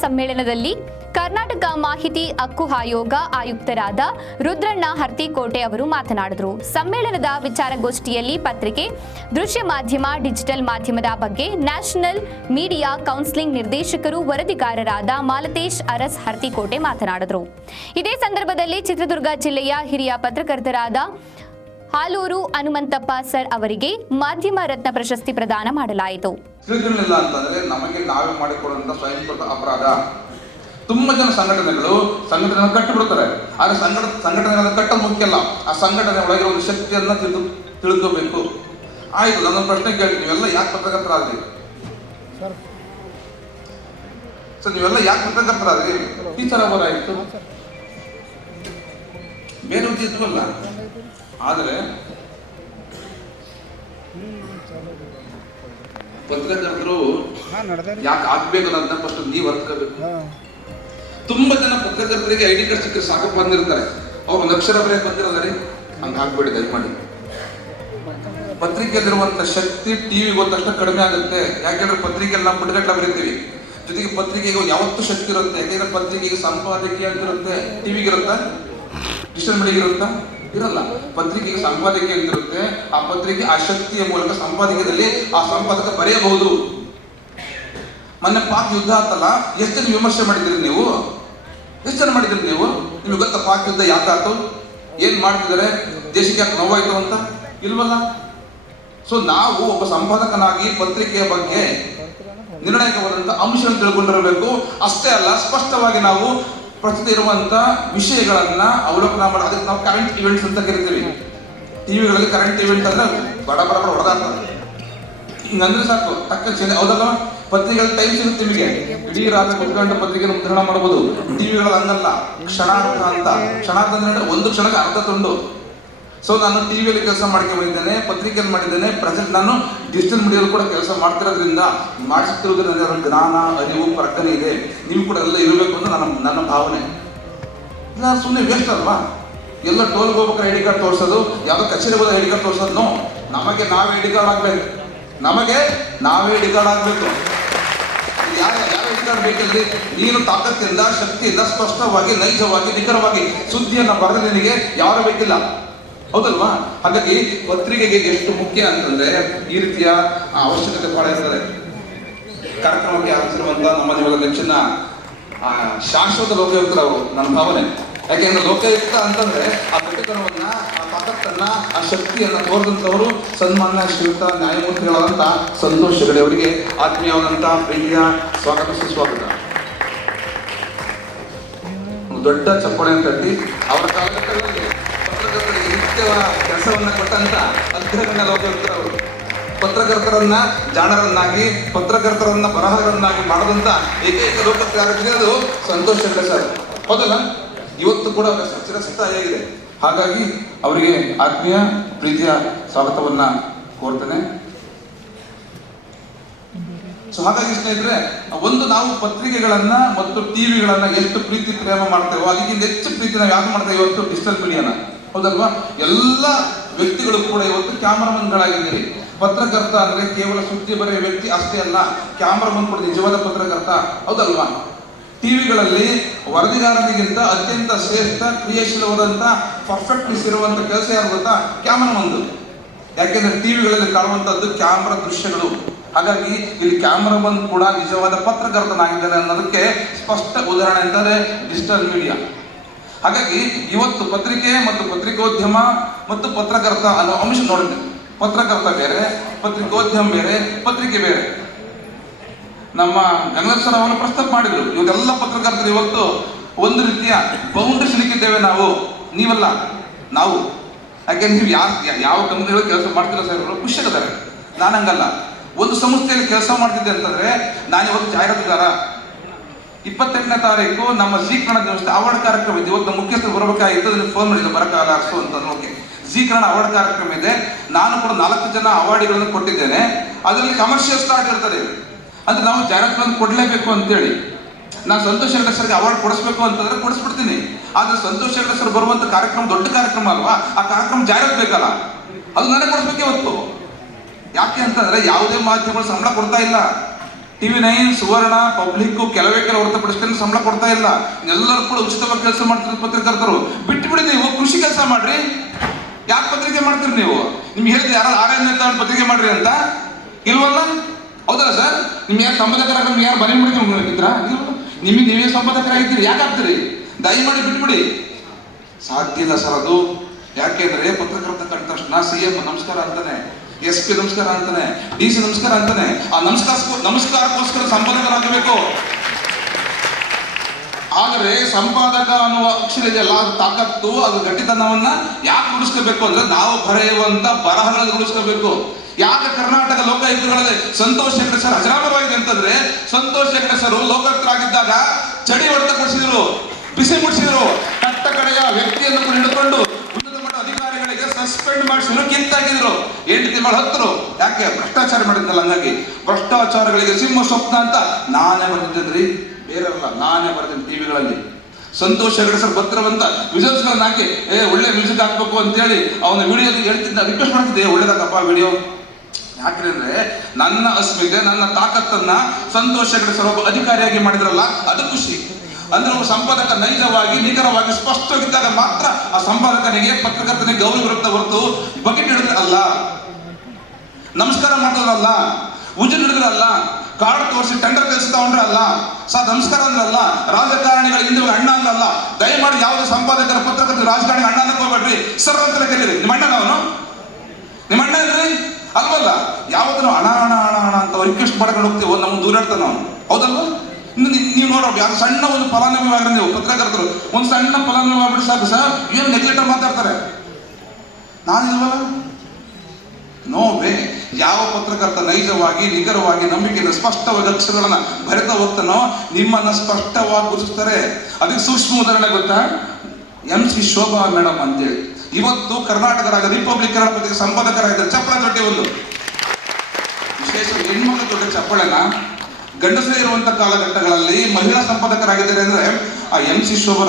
ಸಮ್ಮೇಳನದಲ್ಲಿ ಕರ್ನಾಟಕ ಮಾಹಿತಿ ಹಕ್ಕು ಆಯೋಗ ಆಯುಕ್ತರಾದ ರುದ್ರಣ್ಣ ಹರ್ತಿಕೋಟೆ ಅವರು ಮಾತನಾಡಿದರು. ಸಮ್ಮೇಳನದ ವಿಚಾರಗೋಷ್ಠಿಯಲ್ಲಿ ಪತ್ರಿಕೆ, ದೃಶ್ಯ ಮಾಧ್ಯಮ, ಡಿಜಿಟಲ್ ಮಾಧ್ಯಮದ ಬಗ್ಗೆ ನ್ಯಾಷನಲ್ ಮೀಡಿಯಾ ಕೌನ್ಸಿಲಿಂಗ್ ನಿರ್ದೇಶಕರು ವರದಿಗಾರರಾದ ಮಾಲತೇಶ್ ಅರಸ್ ಹರ್ತಿಕೋಟೆ ಮಾತನಾಡಿದರು. ಇದೇ ಸಂದರ್ಭದಲ್ಲಿ ಚಿತ್ರದುರ್ಗ ಜಿಲ್ಲೆಯ ಹಿರಿಯ ಪತ್ರಕರ್ತರಾದ ಹಾಲೂರು ಹನುಮಂತಪ್ಪ ಸರ್ ಅವರಿಗೆ ಮಾಧ್ಯಮ ರತ್ನ ಪ್ರಶಸ್ತಿ ಪ್ರದಾನ ಮಾಡಲಾಯಿತು. ಮಾಡಿಕೊಳ್ಳುವಂತ ಸ್ವಯಂಕೃತ ಅಪರಾಧ. ತುಂಬಾ ಜನ ಸಂಘಟನೆಗಳು ಸಂಘಟನೆ ಕಟ್ಟಿಬಿಡ್ತಾರೆ. ಆದ್ರೆ ಸಂಘಟ ಸಂಘಟನೆಗಳನ್ನು ಕಟ್ಟೋ ಮುಖ್ಯ ಅಲ್ಲ. ಆ ಸಂಘಟನೆ ಒಳಗೆ ಒಂದು ಶಕ್ತಿಯನ್ನ ತಿಳಿದು ತಿಳ್ಕೋಬೇಕು. ಆಯ್ತು ನನ್ನ ಪ್ರಶ್ನೆ ಕೇಳಿ ನೀವೆಲ್ಲ ಯಾಕೆ ಪತ್ರಕರ್ತರಾದ್ರಿ? ಸರ್, ನೀವೆಲ್ಲ ಯಾಕೆ ಪತ್ರಕರ್ತರಾದ್ರಿ? ಟೀಚರ್ ಅವರಾಯ್ತು ಬೇರೆ ಉದ್ಯೋಗ ಇದ್ವಲ್ಲ ಆದರೆ ಪತ್ರಕರ್ತರು ಯಾಕೆ ಆಗ್ಬೇಕು ಅನ್ನೋದನ್ನ ಫಸ್ಟ್ ನೀವು ಅರ್ಥಕೋಬೇಕು ತುಂಬಾ ಜನ ಪತ್ರಕರ್ತರಿಗೆ ಐ ಡಿ ಕಾರ್ಡ್ ಸಿಕ್ಕರೆ ಸಾಕು ಬಂದಿರ್ತಾರೆ ಅವ್ರು ಒಂದು ಅಕ್ಷರ ಬರೆಯ ಬಂದಿರಲ್ಲ ರೀ ಹಂಗ ಆಗ್ಬೇಡಿ ದಯಮಾಡಿ. ಪತ್ರಿಕೆಯಲ್ಲಿರುವಂತ ಶಕ್ತಿ ಟಿವಿ ಗೊತ್ತಷ್ಟು ಕಡಿಮೆ ಆಗುತ್ತೆ. ಯಾಕೆಂದ್ರೆ ಪತ್ರಿಕೆಯಲ್ಲಿ ನಾವು ಪುಟಗಟ್ಲ ಬರೀತೀವಿ. ಜೊತೆಗೆ ಪತ್ರಿಕೆಗೆ ಯಾವತ್ತೂ ಶಕ್ತಿ ಇರುತ್ತೆ. ಯಾಕೆಂದ್ರೆ ಪತ್ರಿಕೆಗೆ ಸಂಪಾದಕೀಯ ಅಂತಿರುತ್ತೆ. ಟಿವಿಗೆ ಇರುತ್ತಾ? ಡಿಜಿಟಲ್ ಮೀಡಿಯಾಗೆ ಇರುತ್ತಾ? ಇರಲ್ಲ. ಪತ್ರಿಕೆಗೆ ಸಂಪಾದಕೀಯ ಅಂತಿರುತ್ತೆ. ಆ ಪತ್ರಿಕೆ ಆ ಶಕ್ತಿಯ ಮೂಲಕ ಸಂಪಾದಕೀಯದಲ್ಲಿ ಆ ಸಂಪಾದಕ ಬರೆಯಬಹುದು. ಮೊನ್ನೆ ಪಾಕ್ ಯುದ್ಧ ಆತಲ್ಲ ಎಷ್ಟು ಜನ ವಿಮರ್ಶೆ ಮಾಡಿದ್ರಿ ನೀವು? ಎಷ್ಟು ಜನ ಮಾಡಿದ್ರಿ ನೀವು? ನಿಮ್ಗೆ ಗೊತ್ತ ಪಾಕ್ ಯುದ್ಧ ಯಾಕಾಯ್ತು ಏನ್ ಮಾಡ್ತಿದ್ದಾರೆ? ದೇಶಕ್ಕೆ ಯಾಕೆ ನೋವಾಯ್ತು ಅಂತ? ಇಲ್ವಲ್ಲ? ಸೊ ನಾವು ಒಬ್ಬ ಸಂಪಾದಕನಾಗಿ ಪತ್ರಿಕೆಯ ಬಗ್ಗೆ ನಿರ್ಣಾಯಕವಾದಂತ ಅಂಶವನ್ನು ತಿಳ್ಕೊಂಡಿರಬೇಕು. ಅಷ್ಟೇ ಅಲ್ಲ, ಸ್ಪಷ್ಟವಾಗಿ ನಾವು ಪ್ರಸ್ತುತ ಇರುವಂತ ವಿಷಯಗಳನ್ನ ಅವಲೋಕನ ಮಾಡಿ, ಅದಕ್ಕೆ ನಾವು ಕರೆಂಟ್ ಇವೆಂಟ್ಸ್ ಅಂತ ಕರಿತೀವಿ. ಟಿವಿಗಳಲ್ಲಿ ಕರೆಂಟ್ ಇವೆಂಟ್ ಅಂದ್ರೆ ಬಡ ಬಡ ಬಡ ಹೊಡೆದಾಡ್ತಾರೆ. ಹಿಂಗಂದ್ರೆ ಸಾಕು, ತಕ್ಕ ಹೌದಲ್ಲ ಪತ್ರಿಕೆಗಳ ಟೈಮ್ ಸಿಗುತ್ತೆ ನಿಮಗೆ. ಇಡೀ ರಾತ್ರಿ ಕುತ್ಕೊಂಡು ಪತ್ರಿಕೆ ಮುದ್ರಣ ಮಾಡಬಹುದು ಟಿವಿಗಳು ಹಂಗಲ್ಲ. ಕ್ಷಣಾರ್ಥ ಅಂತ. ಕ್ಷಣಾರ್ಥ ಅಂದ್ರೆ ಒಂದು ಕ್ಷಣಕ್ಕೆ ಅರ್ಥ ತುಂಡು. ಸೊ ನಾನು ಟಿವಿಯಲ್ಲಿ ಕೆಲಸ ಮಾಡ್ಕೊಂಡು ಬಂದಿದ್ದೇನೆ, ಪತ್ರಿಕೆಯಲ್ಲಿ ಮಾಡಿದ್ದೇನೆ ಪ್ರೆಸೆಂಟ್ ನಾನು ಡಿಜಿಟಲ್ ಮೀಡಿಯಲ್ಲಿ ಕೂಡ ಕೆಲಸ ಮಾಡ್ತಿರೋದ್ರಿಂದ ಮಾಡಿಸುತ್ತಿರುವುದರಿಂದ ಅದರ ಜ್ಞಾನ, ಅರಿವು ಪ್ರಕ್ಕನೆ ಇದೆ. ನೀವು ಕೂಡ ಎಲ್ಲ ಇರಬೇಕು ಅಂತ ನನ್ನ ನನ್ನ ಭಾವನೆ. ನಾನು ಸುಮ್ಮನೆ ವೇಸ್ಟ್ ಅಲ್ವಾ? ಎಲ್ಲ ಟೋಲ್ಗೆ ಹೋಗ್ಬೇಕು ಐ ಡಿ ಕಾರ್ಡ್ ತೋರಿಸೋದು. ಯಾವುದೋ ಕಚೇರಿ ಹೋದ ಐ ಡಿ ಕಾರ್ಡ್ ತೋರಿಸೋದು ನಮಗೆ ನಾವೇ ಐ ಡಿ ಕಾರ್ಡ್ ಆಗಬೇಕು. ನಮಗೆ ನಾವೇ ಐ ಡಿ ಕಾರ್ಡ್ ಆಗ್ಬೇಕು. ಯಾರ ಯಾರು ಹೇಳ್ತಾರೆ ಬೇಕಲ್ಲಿ ನೀನು ತಾಕತ್ತಿಂದ, ಶಕ್ತಿಯಿಂದ, ಸ್ಪಷ್ಟವಾಗಿ, ನೈಜವಾಗಿ, ನಿಖರವಾಗಿ ಸುದ್ದಿಯನ್ನು ಬರೆದ ನಿನಗೆ ಯಾರು ಬೇಕಿಲ್ಲ. ಹೌದಲ್ವಾ? ಹಾಗಾಗಿ ಪತ್ರಿಕೆಗೆ ಎಷ್ಟು ಮುಖ್ಯ ಅಂತಂದ್ರೆ ಈ ರೀತಿಯ ಅವಶ್ಯಕತೆ ಬಹಳ ಇರ್ತದೆ. ಕಾರ್ಯಕ್ರಮಕ್ಕೆ ಆಗಮಿಸಿರುವಂತ ನಮ್ಮ ಜೀವನ ನೆಚ್ಚಿನ ಶಾಶ್ವತ ಲೋಕಾಯುಕ್ತರು ಅವರು ನನ್ನ ಭಾವನೆ. ಯಾಕೆಂದ್ರೆ ಲೋಕಾಯುಕ್ತ ಅಂತಂದ್ರೆ ಆ ಬೆಟ್ಟತನವನ್ನ ಆ ತಾಕತ್ತನ್ನ, ಆ ಶಕ್ತಿಯನ್ನ ತೋರಿದಂತವರು ಸನ್ಮಾನ್ಯ ಶ್ರೀಯುತ ನ್ಯಾಯಮೂರ್ತಿಗಳಾದಂತ ಸಂತೋಷ್ ಹೆಗಡೆ ಅವರಿಗೆ ಆತ್ಮೀಯವಾದಂತ ಪ್ರೀತಿಯ ಸ್ವಾಗತ ಸುಸ್ವಾಗತ. ದೊಡ್ಡ ಅಂತ ಹೇಳಿ ಅವರ ಕಾಲಘಟ್ಟದಲ್ಲಿ ಪತ್ರಕರ್ತರಿಗೆ ನಿತ್ಯವ ಕೆಲಸವನ್ನ ಕೊಟ್ಟಂತ ಅಗ್ರಗಣ್ಯ ಅವರು. ಪತ್ರಕರ್ತರನ್ನ ಜಾಣರನ್ನಾಗಿ, ಪತ್ರಕರ್ತರನ್ನ ಬರಹಗಳನ್ನಾಗಿ ಮಾಡದಂತ ಏಕೈಕ ಲೋಕಕ್ಕೆ ಸಂತೋಷ್ ಹೆಗಡೆ ಸರ್. ಹೌದಲ್ಲ? ಇವತ್ತು ಕೂಡ ಅವರ ಚಿರಸ್ಥಾಯಿಯಾಗಿದೆ ಹಾಗಾಗಿ ಅವರಿಗೆ ಆತ್ಮೀಯ ಪ್ರೀತಿಯ ಸ್ವಾಗತವನ್ನ ಕೋರ್ತೇನೆ. ಸೊ ಹಾಗಾಗಿ ಸ್ನೇಹಿತರೆ, ಒಂದು ನಾವು ಪತ್ರಿಕೆಗಳನ್ನ ಮತ್ತು ಟಿವಿಗಳನ್ನ ಎಷ್ಟು ಪ್ರೀತಿ ಪ್ರೇಮ ಮಾಡ್ತೇವೋ ಅದಕ್ಕಿಂತ ಹೆಚ್ಚು ಪ್ರೀತಿ ನಾವು ಯಾಕೆ ಮಾಡ್ತೇವೆ ಇವತ್ತು? ಡಿಜಿಟಲ್ ಮೀಡಿಯಾನ. ಹೌದಲ್ವಾ? ಎಲ್ಲ ವ್ಯಕ್ತಿಗಳು ಕೂಡ ಇವತ್ತು ಕ್ಯಾಮರಾಮನ್ಗಳಾಗಿದ್ದೀರಿ. ಪತ್ರಕರ್ತ ಅಂದ್ರೆ ಕೇವಲ ಸುದ್ದಿ ಬರೆಯುವ ವ್ಯಕ್ತಿ ಅಷ್ಟೇ ಅಲ್ಲ, ಕ್ಯಾಮರಾಮನ್ ಕೂಡ ನಿಜವಾದ ಪತ್ರಕರ್ತ. ಹೌದಲ್ವಾ? ಟಿವಿಗಳಲ್ಲಿ ವರದಿಗಾರರಿಗಿಂತ ಅತ್ಯಂತ ಶ್ರೇಷ್ಠ ಕ್ರಿಯಾಶೀಲವಾದಂಥ ಪರ್ಫೆಕ್ಟ್ನೆಸ್ ಇರುವಂಥ ಕೆಲಸ ಯಾರು ಗೊತ್ತಾ? ಒಂದು. ಯಾಕೆಂದ್ರೆ ಟಿವಿಗಳಲ್ಲಿ ಕಾಣುವಂಥದ್ದು ಕ್ಯಾಮ್ರಾ ದೃಶ್ಯಗಳು. ಹಾಗಾಗಿ ಇಲ್ಲಿ ಕ್ಯಾಮ್ರಾ ಬಂದ್ ಕೂಡ ನಿಜವಾದ ಪತ್ರಕರ್ತನಾಗಿದ್ದಾನೆ ಅನ್ನೋದಕ್ಕೆ ಸ್ಪಷ್ಟ ಉದಾಹರಣೆ ಅಂತಾರೆ ಡಿಜಿಟಲ್ ಮೀಡಿಯಾ. ಹಾಗಾಗಿ ಇವತ್ತು ಪತ್ರಿಕೆ ಮತ್ತು ಪತ್ರಿಕೋದ್ಯಮ ಮತ್ತು ಪತ್ರಕರ್ತ ಅನ್ನೋ ಅಂಶ ನೋಡಿ ಪತ್ರಕರ್ತ ಬೇರೆ, ಪತ್ರಿಕೋದ್ಯಮ ಬೇರೆ, ಪತ್ರಿಕೆ ಬೇರೆ. ನಮ್ಮ ಸರ್ ಅವನು ಪ್ರಸ್ತಾಪ ಮಾಡಿದ್ರು. ಇವತ್ತೆಲ್ಲ ಪತ್ರಕರ್ತರು ಇವತ್ತು ಒಂದು ರೀತಿಯ ಬೌಂಡ್ರಿ ಸಿಲುಕಿದ್ದೇವೆ ನಾವು. ನೀವಲ್ಲ, ನಾವು. ಯಾಕೆ, ನೀವು ಯಾವ ಯಾವ ಕಂಪ್ನಿಗಳು ಕೆಲಸ ಮಾಡ್ತಿರೋ ಸರ್ ಅವರು ಖುಷಿ ಆಗಿದ್ದಾರೆ ನಾನು ಹಂಗಲ್ಲ ಒಂದು ಸಂಸ್ಥೆಯಲ್ಲಿ ಕೆಲಸ ಮಾಡ್ತಿದ್ದೆ ಅಂತಂದ್ರೆ ನಾನು ಇವತ್ತು ಜಾಹೀರಾತುಗಾರ. ಇಪ್ಪತ್ತೆಂಟನೇ ತಾರೀಕು ನಮ್ಮ ಜಿ ಕನ್ನಡ ಅವಾರ್ಡ್ ಕಾರ್ಯಕ್ರಮ ಇದೆ. ಇವತ್ತು ಮುಖ್ಯಸ್ಥರು ಬರಬೇಕಾಗಿತ್ತು. ಅದನ್ನು ಫೋನ್ ಮಾಡಿದ್ರು ಬರಕಾಲ ಅರ್ಸು ಅಂತ ಓಕೆ. ಜಿ ಕನ್ನಡ ಅವಾರ್ಡ್ ಕಾರ್ಯಕ್ರಮ ಇದೆ. ನಾನು ಕೂಡ ನಾಲ್ಕು ಜನ ಅವಾರ್ಡ್ಗಳನ್ನು ಕೊಟ್ಟಿದ್ದೇನೆ. ಅದರಲ್ಲಿ ಕಮರ್ಷಿಯಲ್ ಸ್ಟಾರ್ಟ್ ಇರ್ತದೆ. ಅಂದ್ರೆ ನಾವು ಜಾಹೀರಾತುಗಳನ್ನು ಕೊಡಲೇಬೇಕು ಅಂತೇಳಿ. ನಾನು ಸಂತೋಷ್ ಹೆಗಡೆ ಸರ್ಗೆ ಅವಾರ್ಡ್ ಕೊಡಿಸ್ಬೇಕು ಅಂತಂದ್ರೆ ಕೊಡಿಸ್ಬಿಡ್ತೀನಿ. ಆದ್ರೆ ಸಂತೋಷ್ ಹೆಗಡೆ ಸರ್ ಬರುವಂತ ಕಾರ್ಯಕ್ರಮ ದೊಡ್ಡ ಕಾರ್ಯಕ್ರಮ ಅಲ್ವಾ? ಆ ಕಾರ್ಯಕ್ರಮ ಜಾಹೀರಾತು ಬೇಕಲ್ಲ? ಅದು ನನಗೆ ಕೊಡಿಸ್ಬೇಕು ಇವತ್ತು ಯಾಕೆ ಅಂತಂದ್ರೆ ಯಾವುದೇ ಮಾಧ್ಯಮಗಳು ಸಂಬಳ ಕೊಡ್ತಾ ಇಲ್ಲ. ಟಿವಿ ನೈನ್, ಸುವರ್ಣ ಪಬ್ಲಿಕ್ ಕೆಲವೇ ಕೆಲವು ಹೊರತುಪಡಿಸ್ಕೊಂಡು ಸಂಬಳ ಕೊಡ್ತಾ ಇಲ್ಲ. ಎಲ್ಲರೂ ಕೂಡ ಉಚಿತವಾಗಿ ಕೆಲಸ ಮಾಡ್ತಿರೋ ಪತ್ರಕರ್ತರು. ಬಿಟ್ಟು ಬಿಡಿ ನೀವು, ಕೃಷಿ ಕೆಲಸ ಮಾಡ್ರಿ. ಯಾಕೆ ಪತ್ರಿಕೆ ಮಾಡ್ತೀರಿ ನೀವು? ನಿಮ್ಗೆ ಹೇಳಿದ್ರೆ ಯಾರು ಅಂತ ಪತ್ರಿಕೆ ಮಾಡ್ರಿ ಅಂತ? ಇಲ್ವಲ್ಲ? ನಿಮ್ಗೆ ಯಾರು ನಿಮ್ಗೆ ಯಾರು ಮುಡಿಗೆ ಹೋಗಿದ್ರಾ ನಿಮಗೆ ನೀವೇ ಸಂಪಾದಕರಾಗಿದ್ದೀರಿ, ಯಾಕೆ ಆಗ್ತೀರಿ? ದಯಮಾಡಿ ಬಿಟ್ಬಿಡಿ. ಸಾಧ್ಯ ಇಲ್ಲ ಸರ್ ಅದು. ಯಾಕೆಂದ್ರೆ ಪತ್ರಕರ್ತ ಕಂಡ ತಕ್ಷಣ ಸಿ ಎಂ ನಮಸ್ಕಾರ ಅಂತಾನೆ, ಎಸ್ ಪಿ ನಮಸ್ಕಾರ ಅಂತಾನೆ, ಡಿ ಸಿ ನಮಸ್ಕಾರ ಅಂತಾನೆ, ಆ ನಮಸ್ಕಾರ ನಮಸ್ಕಾರಕ್ಕೋಸ್ಕರ ಸಂಪಾದಕರಾಗಬೇಕು. ಆದರೆ ಸಂಪಾದಕ ಅನ್ನುವ ಅಕ್ಷರ ಇದೆಯಲ್ಲ ತಾಕತ್ತು, ಅದು ಗಟ್ಟಿತನವನ್ನ ಯಾಕೆ ಉಳಿಸ್ಕೋಬೇಕು ಅಂದ್ರೆ ನಾವು ಬರೆಯುವಂತ ಬರಹಗಳನ್ನು ಉಳಿಸ್ಕೋಬೇಕು. ಯಾಕೆ ಕರ್ನಾಟಕ ಲೋಕಾಯುಕ್ತಗಳಲ್ಲಿ ಸಂತೋಷ್ ಹೆಗಡೆ ಸರ್ ಅಜರಾಮರವಾಗಿದೆ ಅಂತಂದ್ರೆ ಸಂತೋಷ್ ಹೆಗಡೆ ಸರ್ ಲೋಕಾಯುಕ್ತರಾಗಿದ್ದಾಗ ಚಡಿ ಹೊಡೆತ ಕೊಡಿಸಿದ್ರು ಬಿಸಿ ಮುಡಿಸಿದ್ರು. ಕಟ್ಟ ಕಡೆಯ ವ್ಯಕ್ತಿಯನ್ನು ಕೂಡ ಹಿಡ್ಕೊಂಡು ಉನ್ನತ ಮಟ್ಟ ಅಧಿಕಾರಿಗಳಿಗೆ ಸಸ್ಪೆಂಡ್ ಮಾಡಿಸಿದ್ರು ಕಿಂತಾಗಿದ್ರು ಎಂಟು ತಿಂಗಳು ಹತ್ತರು. ಯಾಕೆ? ಭ್ರಷ್ಟಾಚಾರ ಮಾಡಿದ್ನಲ್ಲ ಹಂಗಾಗಿ. ಭ್ರಷ್ಟಾಚಾರಗಳಿಗೆ ಸಿಂಹ ಸ್ವಪ್ನ ಅಂತ ನಾನೇ ಬಂದಿದ್ದೇನ್ರಿ ಬೇರೆಲ್ಲ ನಾನೇ ಬರ್ತೀನಿ ಟಿವಿಗಳಲ್ಲಿ ಸಂತೋಷ್ ಹೆಗಡೆ ಸರ್ ಭದ್ರವಂತ ವಿಜುವಲ್ಸ್ಗಳನ್ನ ಹಾಕಿ ಏ ಒಳ್ಳೆ ಮ್ಯೂಸಿಕ್ ಹಾಕ್ಬೇಕು ಅಂತೇಳಿ ಅವನ ವಿಡಿಯೋ ಹೇಳ್ತಿದ್ದ ರಿಕ್ವೆಸ್ಟ್ ಮಾಡ್ತಿದ್ದೆ "ಏ, ಒಳ್ಳೇದಾಗಪ್ಪ ವಿಡಿಯೋ. ಯಾಕಂದ್ರೆ ನನ್ನ ಅಸ್ಮಿತೆ ನನ್ನ ತಾಕತ್ತನ್ನ ಸಂತೋಷಗಳ ಒಬ್ಬ ಅಧಿಕಾರಿಯಾಗಿ ಮಾಡಿದ್ರಲ್ಲ, ಅದು ಖುಷಿ. ಅಂದ್ರೆ ಒಬ್ಬ ಸಂಪಾದಕ ನೈಜವಾಗಿ, ನಿಖರವಾಗಿ ಸ್ಪಷ್ಟವಾಗಿದ್ದಾಗ ಮಾತ್ರ ಆ ಸಂಪಾದಕನಿಗೆ, ಪತ್ರಕರ್ತನಿಗೆ ಗೌರವ ಇರುತ್ತೆ ಹೊರತು ಬಕೆಟ್ ಹಿಡಿದ್ರೆ ಅಲ್ಲ ನಮಸ್ಕಾರ ಮಾಡೋದಲ್ಲ ಉಜ್ಜು ಹಿಡಿದ್ರಲ್ಲ ಕಾರ್ಡ್ ತೋರಿಸಿ ಟೆಂಡರ್ ಕೆಲಸ ಉಂಡ್ರೆ ಅಲ್ಲ ಸರ್ ನಮಸ್ಕಾರ ಅಂದ್ರಲ್ಲ, ರಾಜಕಾರಣಿಗಳ ಹಿಂದೆ ಅಣ್ಣ ಅಂದ್ರಲ್ಲ, ದಯಮಾಡಿ ಯಾವುದೇ ಸಂಪಾದಕರ ಪತ್ರಕರ್ತ ರಾಜಕಾರಣಿ ಅಣ್ಣ ಅನ್ನಕ್ ಹೋಗ್ಬೇಡ್ರಿ ಸರ್ ಅಂತ ಕರೀರಿ ನಿಮ್ಮ ಅಣ್ಣನ ಅವನು ನಿಮ್ಮ ಅಣ್ಣ ಇಲ್ರಿ ಅಲ್ವಲ್ಲ? ನಾವು ಹಣ ಹಣ ಹಣ ಹಣ ಅಂತ ರಿಕ್ವೆಸ್ಟ್ ಮಾಡ್ಕೊಂಡು ಹೋಗ್ತೀವೋ ನಮ್ಮ ದೂರಾಡ್ತಾನ ಅವನು. ಹೌದಲ್ವ? ಇನ್ನು ನೀ- ನೀವು ನೋಡೋ ಯಾರು ಸಣ್ಣ ಒಂದು ಫಲಾನುಭವಿ ಆಗ್ರಿ ನೀವು ಪತ್ರಕರ್ತರು, ಒಂದು ಸಣ್ಣ ಫಲಾನುಭವಿ ಆಗ್ಬಿಟ್ಟು ಸಾಕು, ಸರ್, ಏನು ನೆಗ್ಲೆಕ್ಟ್ ಮಾತಾಡ್ತಾರೆ? ನಾನಿಲ್ವಲ್ಲ? ನೋ ವೇ ಯಾವ ಪತ್ರಕರ್ತ ನೈಜವಾಗಿ, ನಿಖರವಾಗಿ ನಂಬಿಕೆಯನ್ನು ಸ್ಪಷ್ಟವಾಗಿ ಅಕ್ಷರಗಳನ್ನ ಬರೆದ ಹೋಗ್ತಾನೋ, ನಿಮ್ಮನ್ನು ಸ್ಪಷ್ಟವಾಗಿ ಗುರುತಿಸ್ತಾರೆ. ಅದಕ್ಕೆ ಸೂಕ್ಷ್ಮ ಉದಾಹರಣೆ ಗೊತ್ತಾ? ಎಂ ಸಿ ಶೋಭಾ ಮೇಡಮ್ ಅಂತೇಳಿ. ಇವತ್ತು ಕರ್ನಾಟಕ ರಾಜ್ಯ ರಿಪಬ್ಲಿಕ್ ಪತ್ರಿಕೆ ಸಂಪಾದಕರಾಗಿದ್ದಾರೆ ಚಪ್ಪಳ ದೊಡ್ಡ ಒಂದು. ವಿಶೇಷ ಹೆಣ್ಮಕ್ಳು ದೊಡ್ಡ ಚಪ್ಪಳನ ಗಂಡಸರೇ ಇರುವಂತ ಕಾಲಘಟ್ಟಗಳಲ್ಲಿ ಮಹಿಳಾ ಸಂಪಾದಕರಾಗಿದ್ದಾರೆ ಅಂದ್ರೆ ಆ ಎಂ ಸಿ ಶೋಭಾ